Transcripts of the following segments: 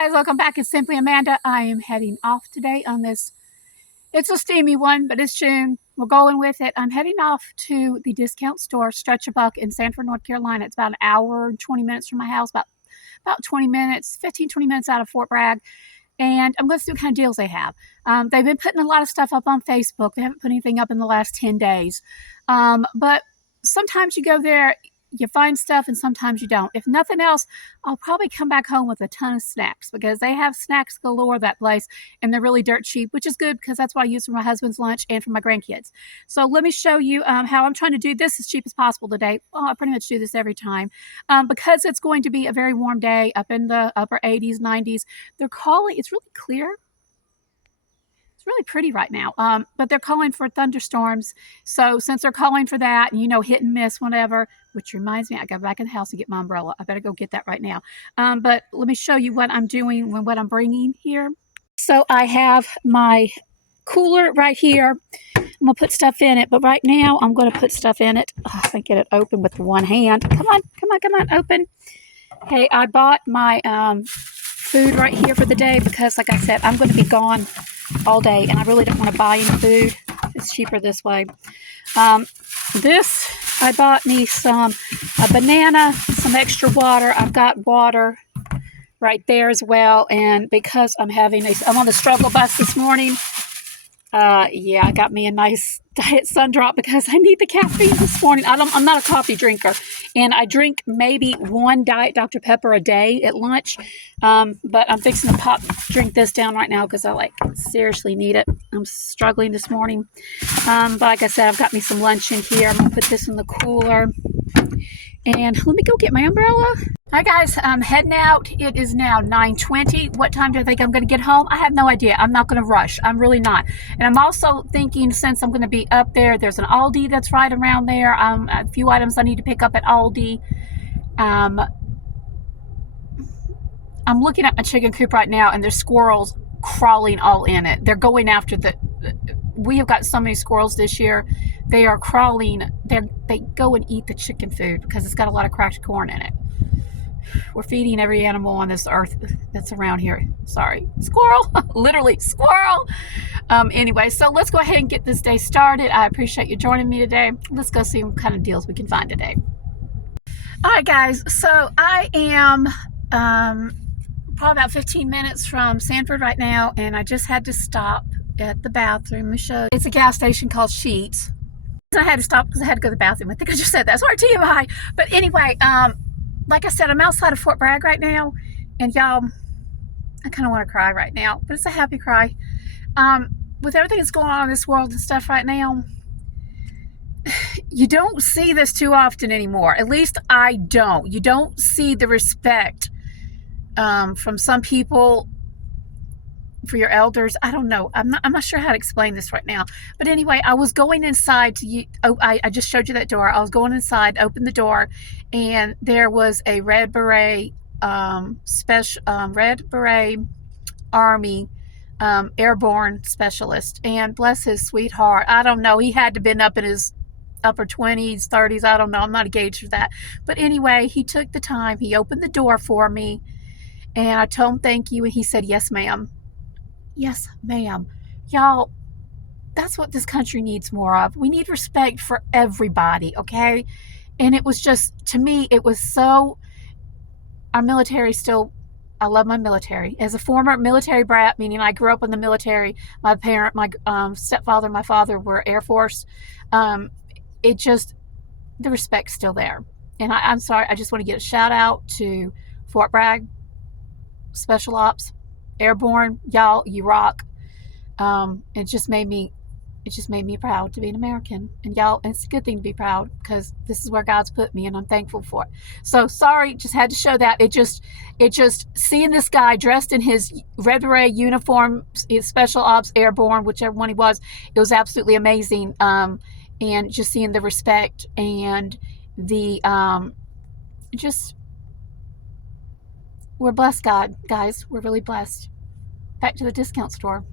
Guys, welcome back. It's Simply Amanda. I am heading off today on this. It's a steamy one, but it's June. We're going with it. I'm heading off to the discount store, Stretch a Buck in Sanford, North Carolina. It's about an hour and 20 minutes from my house, about 20 minutes, 15, 20 minutes out of Fort Bragg. And I'm going to see what kind of deals they have. They've been putting a lot of stuff up on Facebook. They haven't put anything up in the last 10 days. But sometimes you go there, you find stuff, and sometimes you don't. If nothing else, I'll probably come back home with a ton of snacks because they have snacks galore, that place, and they're really dirt cheap, which is good because that's what I use for my husband's lunch and for my grandkids. So let me show you how I'm trying to do this as cheap as possible today. Well, I pretty much do this every time because it's going to be a very warm day up in the upper 80s, 90s. They're calling, it's really clear. It's really pretty right now, but they're calling for thunderstorms. So since they're calling for that, and hit and miss, whatever, which reminds me, I got back in the house to get my umbrella. I better go get that right now. But let me show you what I'm doing and what I'm bringing here. So I have my cooler right here. I'm going to put stuff in it, but right now I'm going to put stuff in it. Oh, I can get it open with one hand. Come on, open. Hey, I bought my food right here for the day because, like I said, I'm going to be gone all day and I really don't want to buy any food. It's cheaper this way. I bought me a banana, some extra water. I've got water right there as well, and because I'm on the struggle bus this morning, I got me a nice diet sun drop because I need the caffeine this morning. I'm not a coffee drinker, and I drink maybe one Diet Dr. Pepper a day at lunch, but I'm fixing to drink this down right now because I seriously need it. I'm struggling this morning, but like I said, I've got me some lunch in here. I'm gonna put this in the cooler, and let me go get my umbrella. Hi guys, I'm heading out. It is now 9:20. What time do I think I'm going to get home? I have no idea. I'm not going to rush. I'm really not. And I'm also thinking, since I'm going to be up there, there's an Aldi that's right around there. A few items I need to pick up at Aldi. I'm looking at my chicken coop right now, and there's squirrels crawling all in it. They're going after we have got so many squirrels this year. They are crawling. They go and eat the chicken food because it's got a lot of cracked corn in it. We're feeding every animal on this earth that's around here. Sorry, squirrel, literally squirrel. Anyway, so let's go ahead and get this day started. I appreciate you joining me today. Let's go see what kind of deals we can find today. All right, guys, so I am probably about 15 minutes from Sanford right now, and I just had to stop at the bathroom. It's a gas station called Sheetz. I had to stop because I had to go to the bathroom. I think I just said that. Sorry, TMI. But anyway, like I said, I'm outside of Fort Bragg right now, and y'all, I kind of want to cry right now, but it's a happy cry. With everything that's going on in this world and stuff right now, you don't see this too often anymore. At least I don't. You don't see the respect from some people for your elders. I don't know. I'm not sure how to explain this right now. But anyway, I was going inside I just showed you that door. I was going inside, opened the door, and there was a Red Beret Red Beret Army airborne specialist, and bless his sweetheart, I don't know, he had to have been up in his upper 20s, 30s, I don't know, I'm not engaged for that. But anyway, he took the time, he opened the door for me, and I told him thank you, and he said, yes, ma'am. Yes, ma'am. Y'all, that's what this country needs more of. We need respect for everybody, okay? And it was just, to me, it was so, our military still, I love my military. As a former military brat, meaning I grew up in the military, my stepfather, my father were Air Force. The respect's still there. And I'm sorry, I just want to get a shout out to Fort Bragg, Special Ops, Airborne, y'all, you rock. It just made me proud to be an American, and y'all, it's a good thing to be proud because this is where God's put me, and I'm thankful for it. So sorry, just had to show that. It just seeing this guy dressed in his Red Beret uniform, his Special Ops Airborne, whichever one he was, it was absolutely amazing. And just seeing the respect and the we're blessed, guys. We're really blessed. Back to the discount store.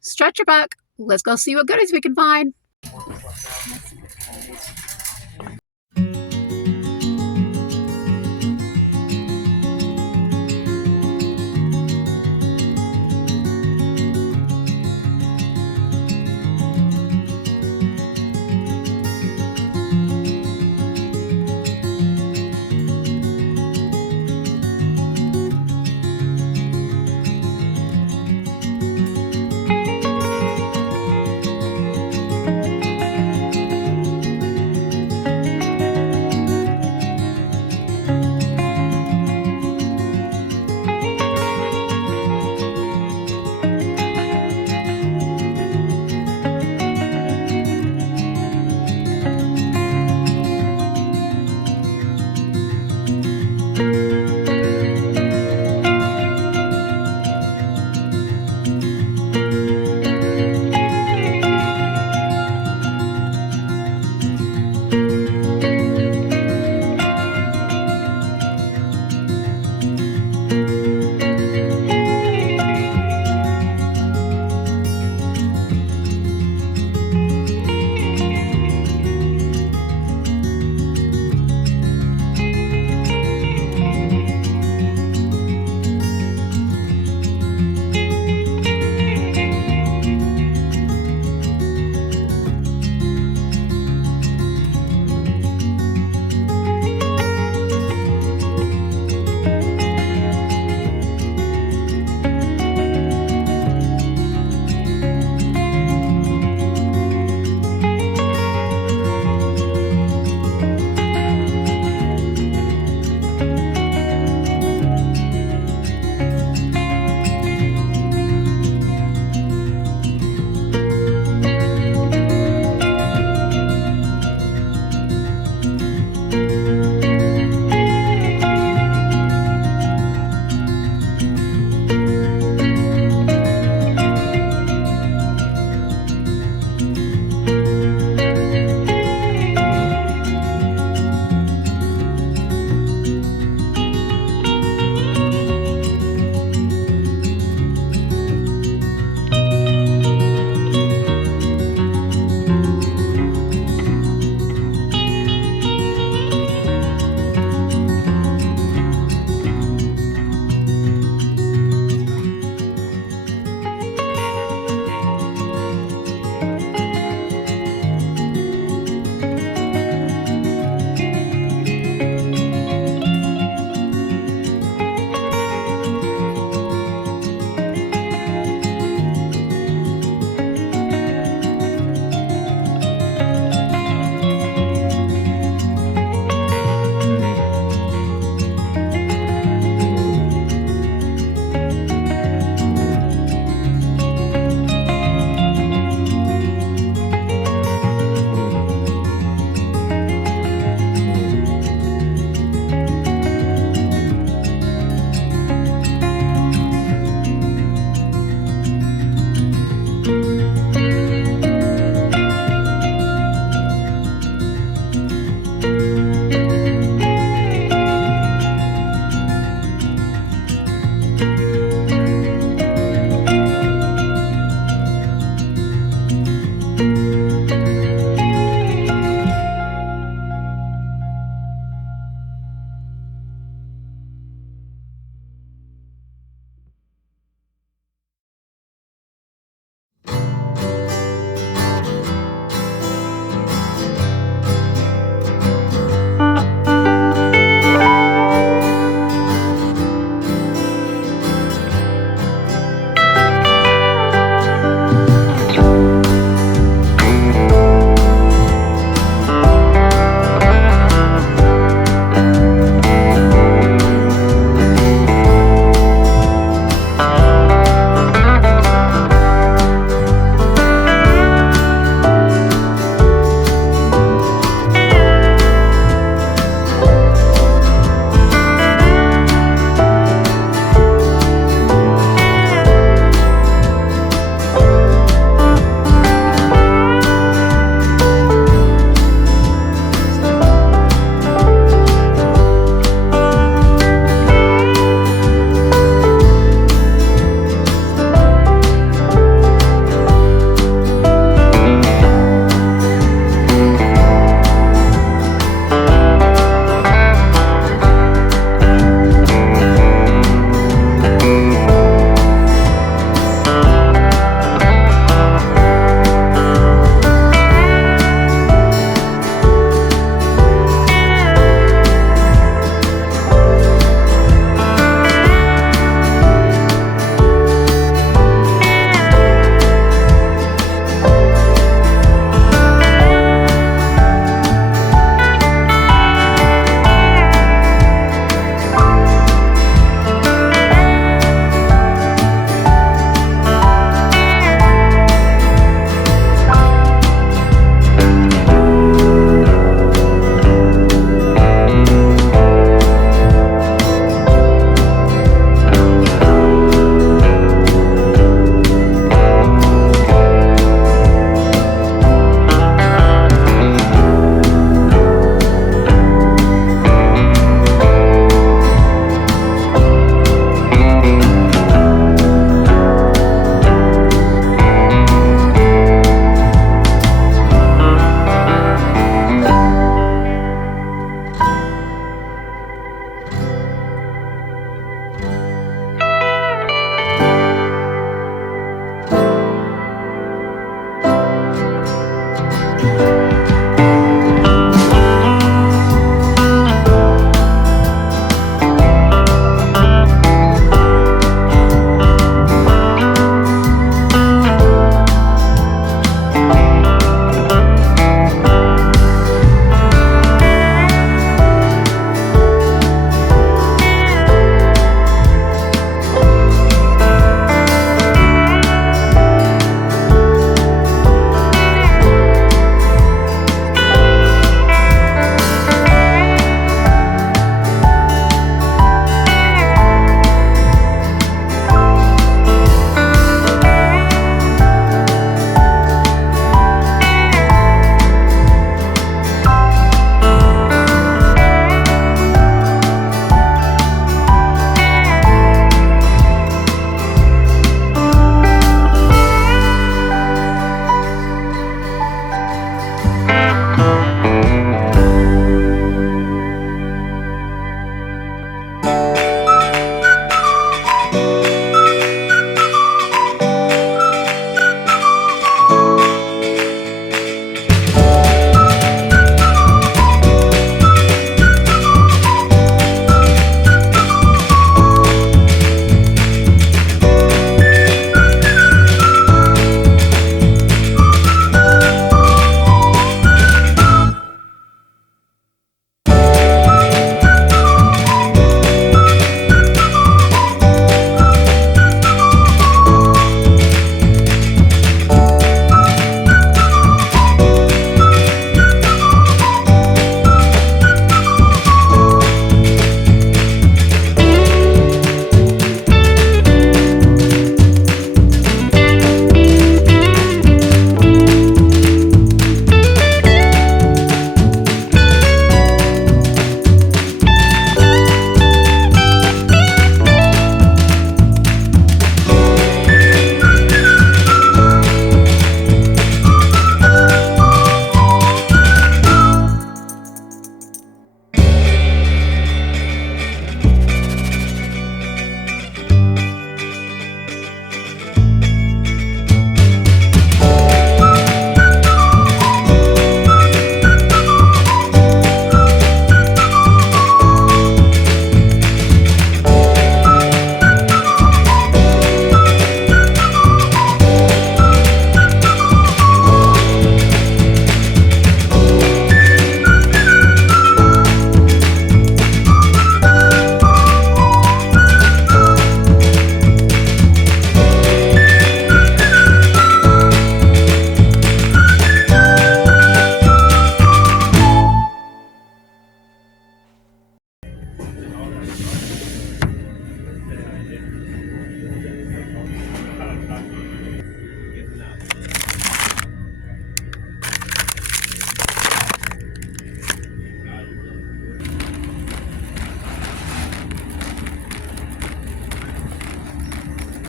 Stretch your buck. Let's go see what goodies we can find.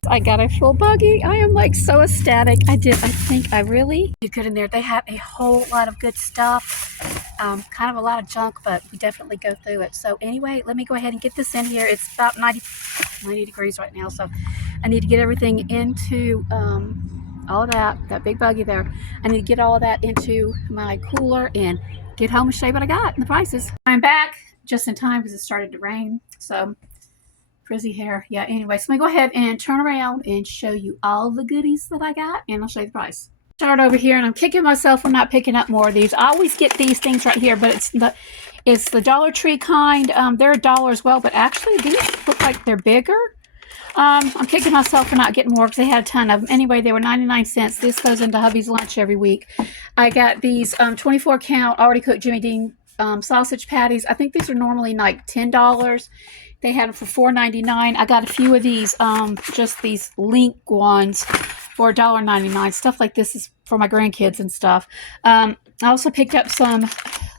I got a full buggy. I am like so ecstatic. I think I really did good in there. They had a whole lot of good stuff. Kind of a lot of junk, but we definitely go through it. So anyway, let me go ahead and get this in here. It's about 90 degrees right now. So I need to get everything into all that big buggy there. I need to get all of that into my cooler and get home and show you what I got and the prices. I'm back just in time because it started to rain. So frizzy hair. Yeah, anyway, so let me go ahead and turn around and show you all the goodies that I got, and I'll show you the price. Start over here, and I'm kicking myself for not picking up more of these. I always get these things right here, but it's the Dollar Tree kind. They're $1 as well, but actually these look like they're bigger. I'm kicking myself for not getting more because they had a ton of them. Anyway, they were 99 cents. This goes into hubby's lunch every week. I got these 24 count already cooked Jimmy Dean sausage patties. I think these are normally like $10. They had them for $4.99. I got a few of these, just these link ones for $1.99. Stuff like this is for my grandkids and stuff. I also picked up some,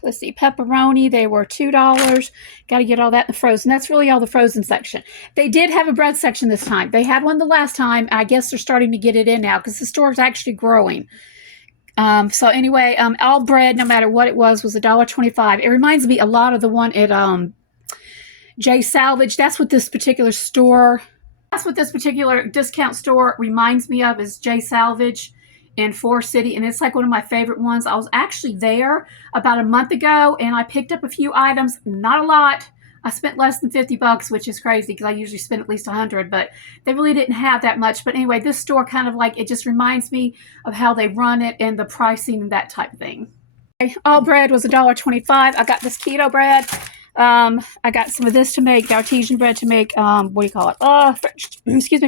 let's see, pepperoni. They were $2. Got to get all that in the frozen. That's really all the frozen section. They did have a bread section this time. They had one the last time. I guess they're starting to get it in now because the store is actually growing. So anyway, all bread, no matter what it was $1.25. It reminds me a lot of the one at J Salvage. That's what this particular discount store reminds me of, is J Salvage in Forest City, and it's like one of my favorite ones. I was actually there about a month ago, and I picked up a few items, not a lot. I spent less than $50, which is crazy because I usually spend at least $100, but they really didn't have that much. But anyway, this store kind of like, it just reminds me of how they run it and the pricing and that type of thing. All bread was $1.25. I got this keto bread. I got some of this to make, the artesian bread to make, what do you call it?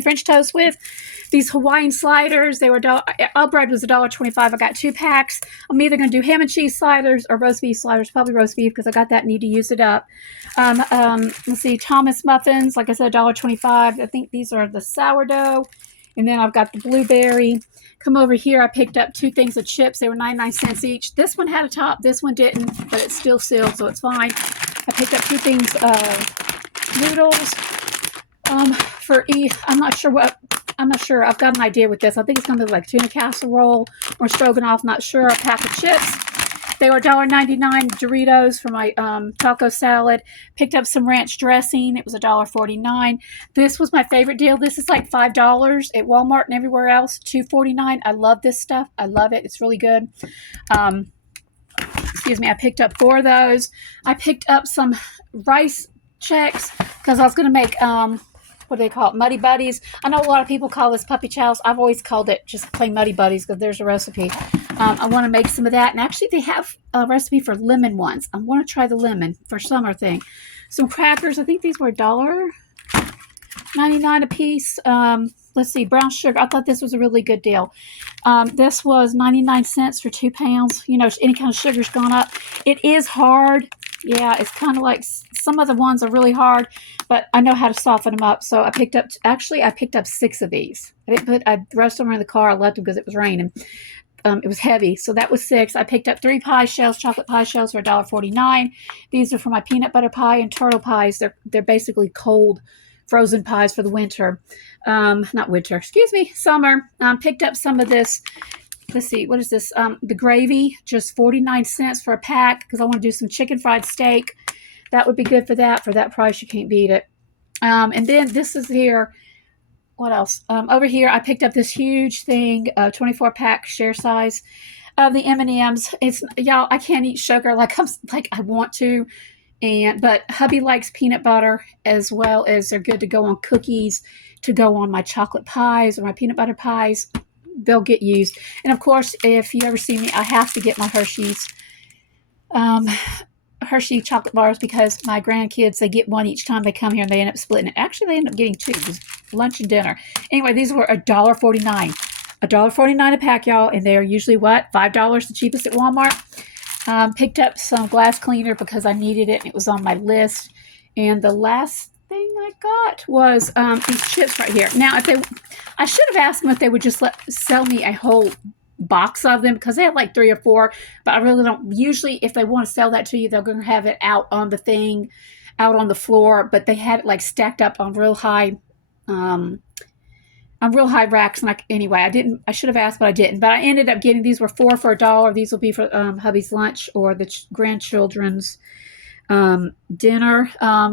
French toast with. These Hawaiian sliders, they were, all bread was $1.25. I got 2 packs. I'm either going to do ham and cheese sliders or roast beef sliders, probably roast beef because I got that, need to use it up. Let's see, Thomas muffins, like I said, $1.25. I think these are the sourdough. And then I've got the blueberry. Come over here, I picked up 2 things of chips. They were 99 cents each. This one had a top, this one didn't, but it's still sealed, so it's fine. I picked up 2 things of noodles I'm not sure. I've got an idea with this. I think it's going to be like tuna casserole or stroganoff, not sure. A pack of chips. They were $1.99. Doritos for my taco salad. Picked up some ranch dressing. It was $1.49. This was my favorite deal. This is like $5 at Walmart and everywhere else. $2.49. I love this stuff. I love it. It's really good. Excuse me. I picked up 4 of those. I picked up some rice checks because I was going to make what do they call it? Muddy Buddies. I know a lot of people call this puppy chows. I've always called it just plain Muddy Buddies because there's a recipe. I want to make some of that. And actually, they have a recipe for lemon ones. I want to try the lemon for summer thing. Some crackers. I think these were $1.99 a piece. Let's see, brown sugar. I thought this was a really good deal. This was 99 cents for 2 pounds. You know, any kind of sugar's gone up. It is hard. Yeah, it's kind of like some of the ones are really hard, but I know how to soften them up. So I picked up 6 of these. I didn't put, the rest of them were in the car. I left them because it was raining. It was heavy, so that was 6. I picked up 3 pie shells, chocolate pie shells for $1.49. These are for my peanut butter pie and turtle pies. They're basically cold frozen pies for the winter. Not winter, excuse me, summer. Picked up some of this. Let's see, what is this? The gravy, just 49 cents for a pack because I want to do some chicken fried steak. That would be good for that. For that price, you can't beat it. And then this is here. What else? Over here, I picked up this huge thing, 24-pack share size of the M&Ms. It's, y'all, I can't eat sugar like I want to. But hubby likes peanut butter as well as they're good to go on cookies, to go on my chocolate pies or my peanut butter pies. They'll get used. And of course, if you ever see me, I have to get my Hershey chocolate bars because my grandkids, they get one each time they come here and they end up splitting it. Actually, they end up getting 2. It was lunch and dinner. Anyway, these were $1.49. $1.49 a pack, y'all. And they're usually what? $5 the cheapest at Walmart. Picked up some glass cleaner because I needed it and it was on my list. And the last thing I got was these chips right here. Now, I should have asked them if they would just sell me a whole box of them because they have like 3 or 4, but I really don't. Usually, if they want to sell that to you, they're going to have it out on the thing, out on the floor, but they had it like stacked up on real high real high racks. And anyway, I should have asked, but I didn't. But I ended up getting, these were 4 for $1. These will be for hubby's lunch or the grandchildren's dinner,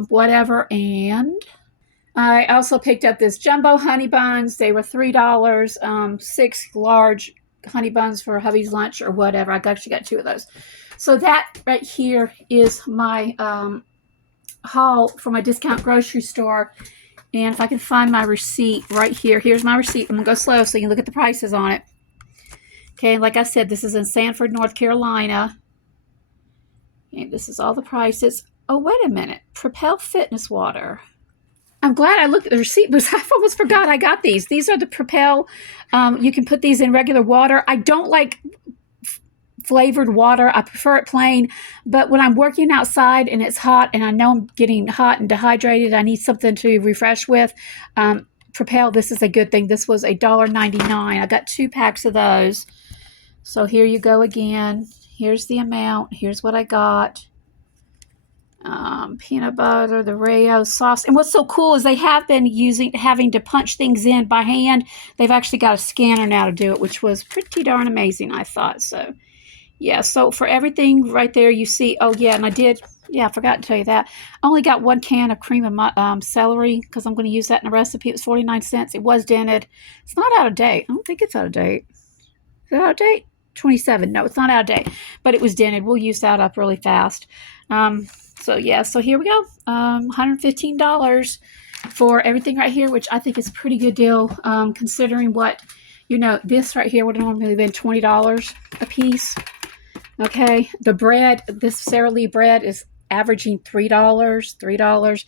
whatever. And I also picked up this jumbo honey buns. They were $3, 6 large honey buns for hubby's lunch or whatever. I actually got 2 of those. So that right here is my haul for my discount grocery store. And if I can find my receipt right here, here's my receipt. I'm going to go slow so you can look at the prices on it. Okay, like I said, this is in Sanford, North Carolina. And this is all the prices. Oh, wait a minute. Propel Fitness Water. I'm glad I looked at the receipt because I almost forgot I got these. These are the Propel. You can put these in regular water. I don't like flavored water. I prefer it plain. But when I'm working outside and it's hot and I know I'm getting hot and dehydrated, I need something to refresh with. Propel, this is a good thing. This was $1.99. I got 2 packs of those. So here you go again. Here's the amount. Here's what I got. Peanut butter, the Rayo sauce. And what's so cool is they have been having to punch things in by hand. They've actually got a scanner now to do it, which was pretty darn amazing, I thought. So, yeah, so for everything right there, you see, oh, yeah, and I forgot to tell you that. I only got 1 can of cream of celery because I'm going to use that in a recipe. It was 49 cents. It was dented. It's not out of date. I don't think it's out of date. Is it out of date? 27. No, it's not out of date, but it was dented. We'll use that up really fast. So yeah, so here we go. $115 for everything right here, which I think is a pretty good deal, considering what, this right here would have normally been $20 a piece. Okay, the bread, this Sara Lee bread is averaging $3.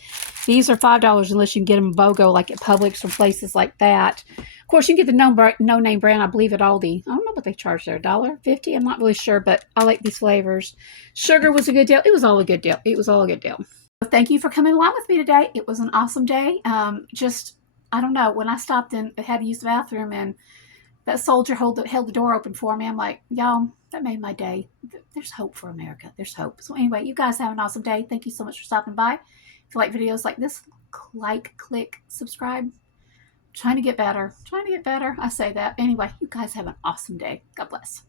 These are $5 unless you can get them BOGO like at Publix or places like that. Of course, you can get the no-name brand, I believe, at Aldi. I don't know what they charge there, $1.50? I'm not really sure, but I like these flavors. Sugar was a good deal. It was all a good deal. It was all a good deal. Thank you for coming along with me today. It was an awesome day. I don't know, when I stopped and had to use the bathroom and that soldier held the door open for me, I'm like, y'all, that made my day. There's hope for America. There's hope. So anyway, you guys have an awesome day. Thank you so much for stopping by. If you like videos like this, click, subscribe. Trying to get better. I say that. Anyway, you guys have an awesome day. God bless.